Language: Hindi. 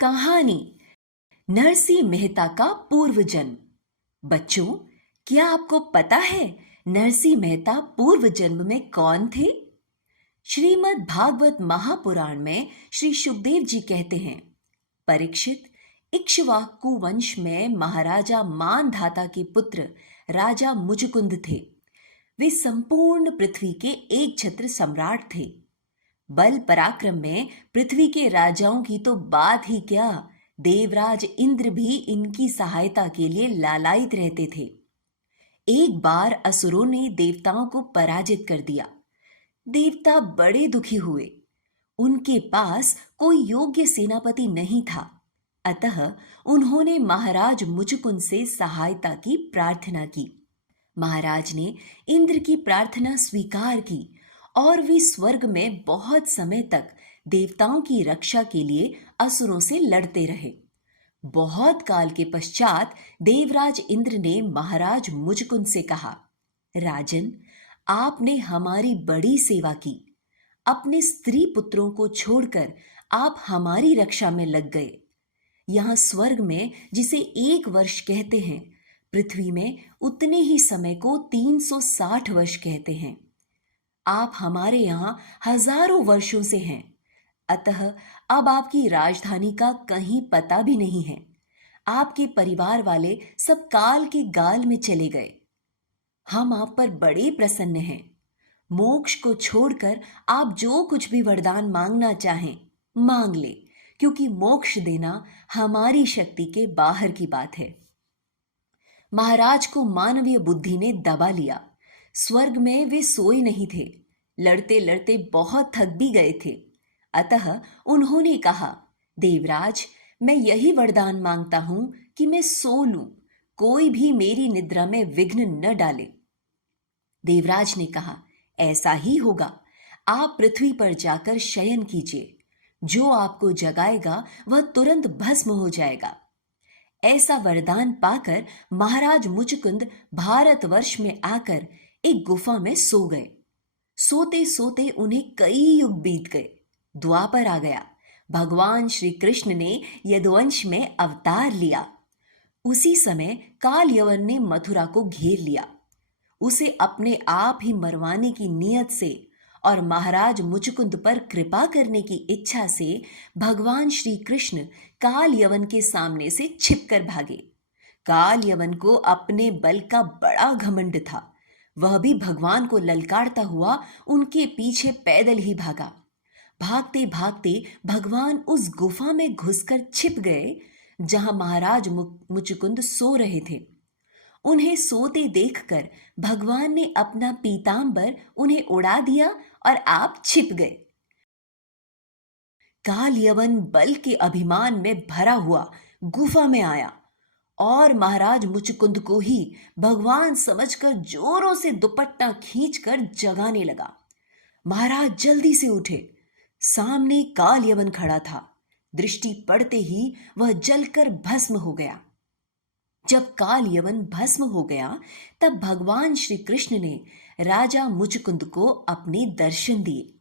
कहानी नरसिंह मेहता का पूर्व जन्म। बच्चों, क्या आपको पता है नरसिंह मेहता पूर्व जन्म में कौन थे? श्रीमद् भागवत महापुराण में श्री सुखदेव जी कहते हैं, परीक्षित इक्ष्वाकु वंश में महाराजा मानधाता के पुत्र राजा मुचकुंद थे। वे संपूर्ण पृथ्वी के एक छत्र सम्राट थे। बल पराक्रम में पृथ्वी के राजाओं की तो बात ही क्या, देवराज इंद्र भी इनकी सहायता के लिए लालायित रहते थे। एक बार असुरों ने देवताओं को पराजित कर दिया। देवता बड़े दुखी हुए। उनके पास कोई योग्य सेनापति नहीं था, अतः उन्होंने महाराज मुचकुंद से सहायता की प्रार्थना की। महाराज ने इंद्र की प्रार्थना स्वीकार की और वे स्वर्ग में बहुत समय तक देवताओं की रक्षा के लिए असुरों से लड़ते रहे। बहुत काल के पश्चात देवराज इंद्र ने महाराज मुचकुंद से कहा, राजन, आपने हमारी बड़ी सेवा की। अपने स्त्री पुत्रों को छोड़कर आप हमारी रक्षा में लग गए। यहाँ स्वर्ग में जिसे 1 वर्ष कहते हैं, पृथ्वी में उतने ही समय को 360 वर्ष कहते हैं। आप हमारे यहाँ हजारों वर्षों से हैं, अतः अब आपकी राजधानी का कहीं पता भी नहीं है। आपके परिवार वाले सब काल के गाल में चले गए। हम आप पर बड़े प्रसन्न हैं। मोक्ष को छोड़कर आप जो कुछ भी वरदान मांगना चाहें मांग ले, क्योंकि मोक्ष देना हमारी शक्ति के बाहर की बात है। महाराज को मानवीय बुद्धि ने दबा लिया। स्वर्ग में वे सोए नहीं थे, लड़ते लड़ते बहुत थक भी गए थे। अतः उन्होंने कहा, देवराज, मैं यही वरदान मांगता हूं कि मैं सो लूं, कोई भी मेरी निद्रा में विघ्न न डाले। देवराज ने कहा, ऐसा ही होगा। आप पृथ्वी पर जाकर शयन कीजिए। जो आपको जगाएगा वह तुरंत भस्म हो जाएगा। ऐसा वरदान पाकर महाराज मुचकुंद भारतवर्ष में आकर एक गुफा में सो गए। सोते सोते उन्हें कई युग बीत गए। द्वापर आ गया। भगवान श्री कृष्ण ने यदुवंश में अवतार लिया। उसी समय काल यवन ने मथुरा को घेर लिया। उसे अपने आप ही मरवाने की नीयत से और महाराज मुचकुंद पर कृपा करने की इच्छा से भगवान श्री कृष्ण काल यवन के सामने से छिपकर भागे। काल यवन को अपने बल का बड़ा घमंड था। वह भी भगवान को ललकारता हुआ उनके पीछे पैदल ही भागा। भागते भागते भगवान उस गुफा में घुसकर छिप गए जहां महाराज मुचकुंद सो रहे थे। उन्हें सोते देखकर भगवान ने अपना पीतांबर उन्हें उड़ा दिया और आप छिप गए। काल यवन बल के अभिमान में भरा हुआ गुफा में आया और महाराज मुचकुंद को ही भगवान समझकर जोरों से दुपट्टा खींचकर जगाने लगा। महाराज जल्दी से उठे। सामने काल यवन खड़ा था। दृष्टि पड़ते ही वह जलकर भस्म हो गया। जब काल यवन भस्म हो गया, तब भगवान श्री कृष्ण ने राजा मुचकुंद को अपने दर्शन दिए।